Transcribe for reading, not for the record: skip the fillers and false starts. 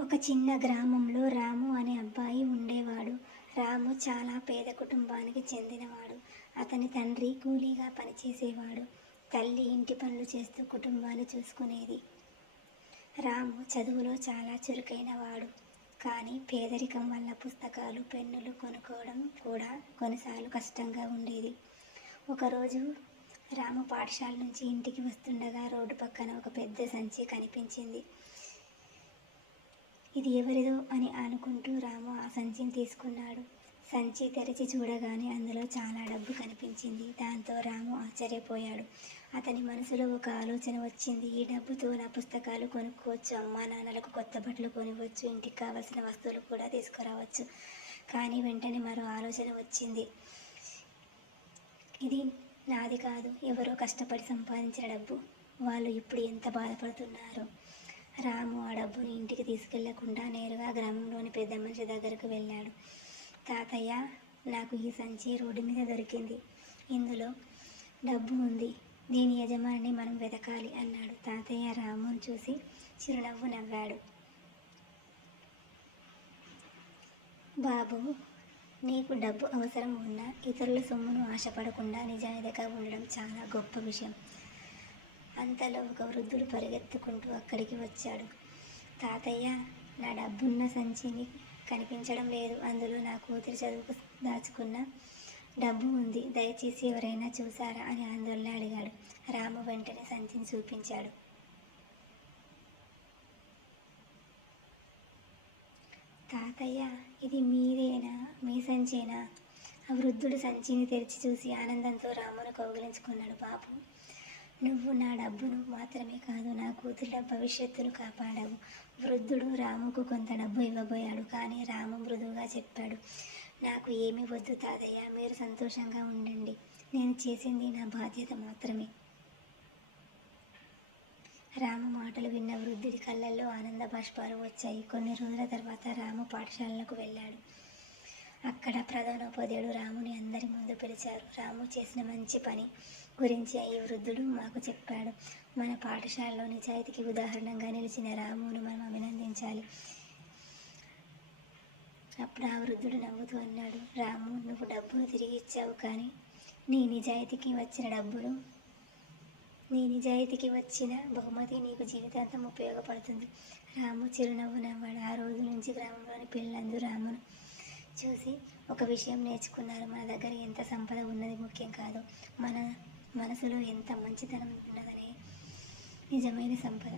ఒక చిన్న గ్రామంలో రాము అనే అబ్బాయి ఉండేవాడు. రాము చాలా పేద కుటుంబానికి చెందినవాడు. అతని తండ్రి కూలీగా పనిచేసేవాడు. తల్లి ఇంటి పనులు చేస్తూ కుటుంబాన్ని చూసుకునేది. రాము చదువులో చాలా చురుకైనవాడు. కానీ పేదరికం వల్ల పుస్తకాలు, పెన్నులు కొనుక్కోవడం కూడా కొన్నిసార్లు కష్టంగా ఉండేది. ఒకరోజు రాము పాఠశాల నుంచి ఇంటికి వస్తుండగా రోడ్డు పక్కన ఒక పెద్ద సంచి కనిపించింది. ఇది ఎవరిదో అని అనుకుంటూ రాము ఆ సంచిని తీసుకున్నాడు. సంచి తెరిచి చూడగానే అందులో చాలా డబ్బు కనిపించింది. దాంతో రాము ఆశ్చర్యపోయాడు. అతని మనసులో ఒక ఆలోచన వచ్చింది. ఈ డబ్బుతో నా పుస్తకాలు కొనుక్కోవచ్చు, అమ్మా నాన్నలకు కొత్త బట్టలు కొనివచ్చు, ఇంటికి కావలసిన వస్తువులు కూడా తీసుకురావచ్చు. కానీ వెంటనే మరో ఆలోచన వచ్చింది. ఇది నాది కాదు, ఎవరో కష్టపడి సంపాదించిన డబ్బు. వాళ్ళు ఇప్పుడు ఎంత బాధపడుతున్నారో. రాము ఆ డబ్బుని ఇంటికి తీసుకెళ్లకుండా నేరుగా గ్రామంలోని పెద్ద మనిషి దగ్గరకు వెళ్ళాడు. తాతయ్య, నాకు ఈ సంచి రోడ్డు మీద దొరికింది. ఇందులో డబ్బు ఉంది. దీని యజమానిని మనం వెతకాలి అన్నాడు. తాతయ్య రామును చూసి చిరునవ్వు నవ్వాడు. బాబు, నీకు డబ్బు అవసరం ఉన్నా ఇతరుల సొమ్మును ఆశపడకుండా నిజాయితీగా ఉండడం చాలా గొప్ప విషయం. అంతలో ఒక వృద్ధుడు పరిగెత్తుకుంటూ అక్కడికి వచ్చాడు. తాతయ్య, నా డబ్బున్న సంచిని కనిపించడం లేదు. అందులో నా కూతురి చదువుకు దాచుకున్న డబ్బు ఉంది. దయచేసి ఎవరైనా చూసారా అని ఆందోళన అడిగాడు. రాము వెంటనే సంచిని చూపించాడు. తాతయ్య, ఇది మీరేనా? మీ సంచేనా? ఆ వృద్ధుడు సంచిని తెరిచి చూసి ఆనందంతో రామును కౌగిలించుకున్నాడు. బాబు, నువ్వు నా డబ్బును మాత్రమే కాదు, నా కూతురి భవిష్యత్తును కాపాడావు. వృద్ధుడు రాముకు కొంత డబ్బు ఇవ్వబోయాడు. కానీ రాము మృదువుగా చెప్పాడు, నాకు ఏమీ వద్దు తాతయ్య, మీరు సంతోషంగా ఉండండి. నేను చేసింది నా బాధ్యత మాత్రమే. రాము మాటలు విన్న వృద్ధుడి కళ్ళల్లో ఆనంద బాష్పాలు వచ్చాయి. కొన్ని రోజుల తర్వాత రాము పాఠశాలకు వెళ్ళాడు. అక్కడ ప్రధానోపాధ్యాయుడు రాముని అందరి ముందు పిలిచారు. రాము చేసిన మంచి పని గురించి ఈ వృద్ధుడు మాకు చెప్పాడు. మన పాఠశాలలో నిజాయితీకి ఉదాహరణగా నిలిచిన రామును మనం అభినందించాలి. అప్పుడు ఆ వృద్ధుడు నవ్వుతూ అన్నాడు, రాము, నువ్వు డబ్బును తిరిగి ఇచ్చావు, కానీ నీ నిజాయితీకి వచ్చిన బహుమతి నీకు జీవితాంతం ఉపయోగపడుతుంది. రాము చిరునవ్వు నవ్వాడు. ఆ రోజు నుంచి గ్రామంలోని పిల్లలందరూ రామును చూసి ఒక విషయం నేర్చుకున్నారు. మన దగ్గర ఎంత సంపద ఉన్నది ముఖ్యం కాదు, మన మనసులో ఎంత మంచితనం ఉన్నదనే నిజమైన సంపద.